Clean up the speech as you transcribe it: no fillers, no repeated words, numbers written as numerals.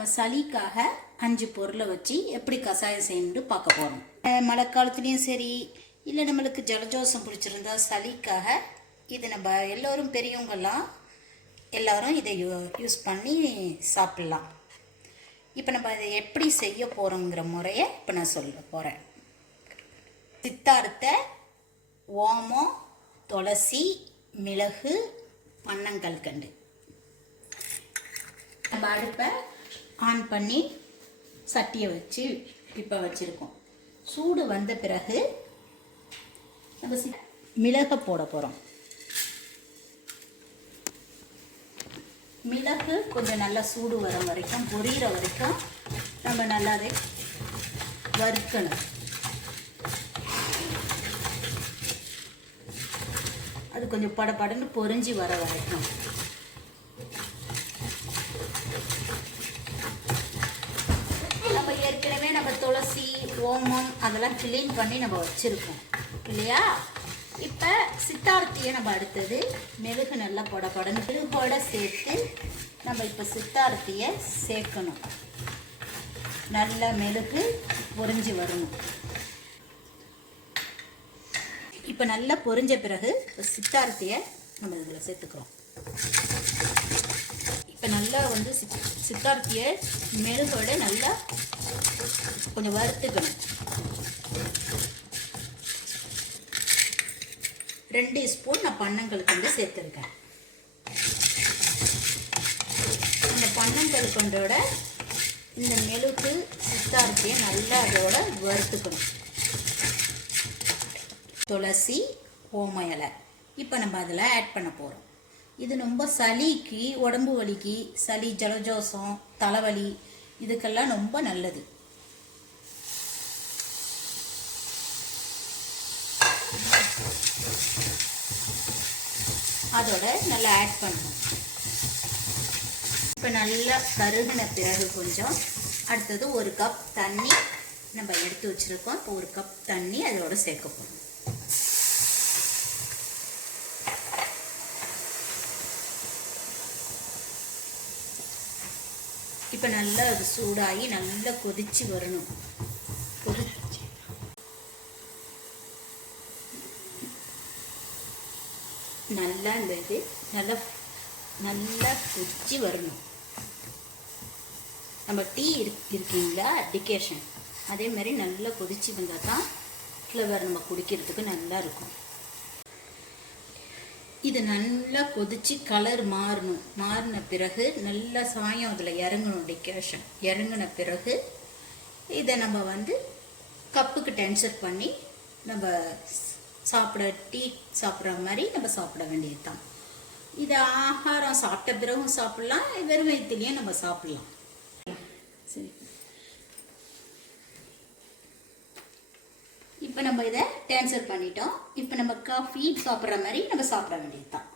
நம்ம சளிக்காக 5 பொருளை வச்சு எப்படி கஷாயம் செய்யணும்னு பார்க்க போகிறோம். மழை காலத்துலேயும் சரி, இல்லை நம்மளுக்கு ஜலதோஷம் பிடிச்சிருந்தா சளிக்காக இது நம்ம எல்லோரும் பெரியவங்கெல்லாம் எல்லோரும் இதை யூஸ் பண்ணி சாப்பிட்லாம். இப்போ நம்ம அதை எப்படி செய்ய போகிறோங்கிற முறையை இப்போ நான் சொல்ல போகிறேன். சித்தார்த்த, ஓமம், துளசி, மிளகு, பனங்கல்கண்டு. நம்ம அடுப்பை ஆன் பண்ணி சட்டியை வச்சு இப்போ வச்சுருக்கோம். சூடு வந்த பிறகு நம்ம மிளகை போட போகிறோம். மிளகு கொஞ்சம் நல்லா சூடு வர வரைக்கும், பொரியிற வரைக்கும் நம்ம நல்லா அதை வறுக்கணும். அது கொஞ்சம் படபடன்னு பொரிஞ்சு வர வரைக்கும். நம்ம ஏற்கனவே நம்ம துளசி, ஓமம் அதெல்லாம் கிளீன் பண்ணி நம்ம வச்சுருக்கோம் இல்லையா? இப்போ சித்தார்த்தியை நம்ம அடுத்தது மெழுகு நல்லா படபடன்னு மெழுகோட சேர்த்து நம்ம இப்போ சித்தார்த்தியை சேர்க்கணும். நல்லா மெழுகு பொரிஞ்சு வரணும். இப்போ நல்லா பொரிஞ்ச பிறகு சித்தார்த்தியை நம்ம இதில் சேர்த்துக்கிறோம். இப்போ நல்லா வந்து சித்தார்த்தியை மெழுகோட நல்லா கொஞ்சம் வறுத்துக்கணும். 2 ஸ்பூன் நான் பனங்கல்கண்டு சேர்த்துருக்கேன். இந்த பனங்கல்கண்டோட இந்த மெழுகு சித்தார்த்தியை நல்லா அதோட வறுத்துக்கணும். துளசி, ஓம இலை இப்போ நம்ம அதில் ஆட் பண்ண போகிறோம். இது ரொம்ப சளிக்கு, உடம்பு வலிக்கு, சளி, ஜலதோஷம், தலைவலி இதுக்கெல்லாம் ரொம்ப நல்லது. அதோட நல்லா ஆட் பண்ணணும். இப்போ நல்லா கருகின பிறகு கொஞ்சம் அடுத்தது 1 கப் தண்ணி நம்ம எடுத்து வச்சுருக்கோம். இப்போ 1 கப் தண்ணி அதோட சேர்க்க போகிறோம். இப்போ நல்லா அது சூடாகி நல்லா கொதிச்சு வரணும். நல்லா இந்த இது நல்லா நல்லா கொதிச்சு வரணும். நம்ம டீ இருக்கீங்களா, டிகேஷன் அதே மாதிரி நல்லா கொதிச்சு வந்தால் தான் ஃப்ளவர் நம்ம குடிக்கிறதுக்கு நல்லா இருக்கும். இது நல்லா கொதிச்சு கலர் மாறின பிறகு நல்லா சாயம் அதில் இறங்கணும். டிகேஷன் இறங்கின பிறகு இதை நம்ம வந்து கப்புக்கு ட்ரான்ஸ்ஃபர் பண்ணி நம்ம சாப்பிட, டீ சாப்பிட்ற மாதிரி நம்ம சாப்பிட வேண்டியது தான். இதை ஆகாரம் சாப்பிட்ட பிறகும் சாப்பிட்லாம், வெறும் வயிற்றுலையும் நம்ம சாப்பிட்லாம். சரி, இப்போ நம்ம இதை ட்ரான்ஸ்ஃபர் பண்ணிட்டோம். இப்போ நம்ம காஃபி சாப்பிட்ற மாதிரி நம்ம சாப்பிட வேண்டியது தான்.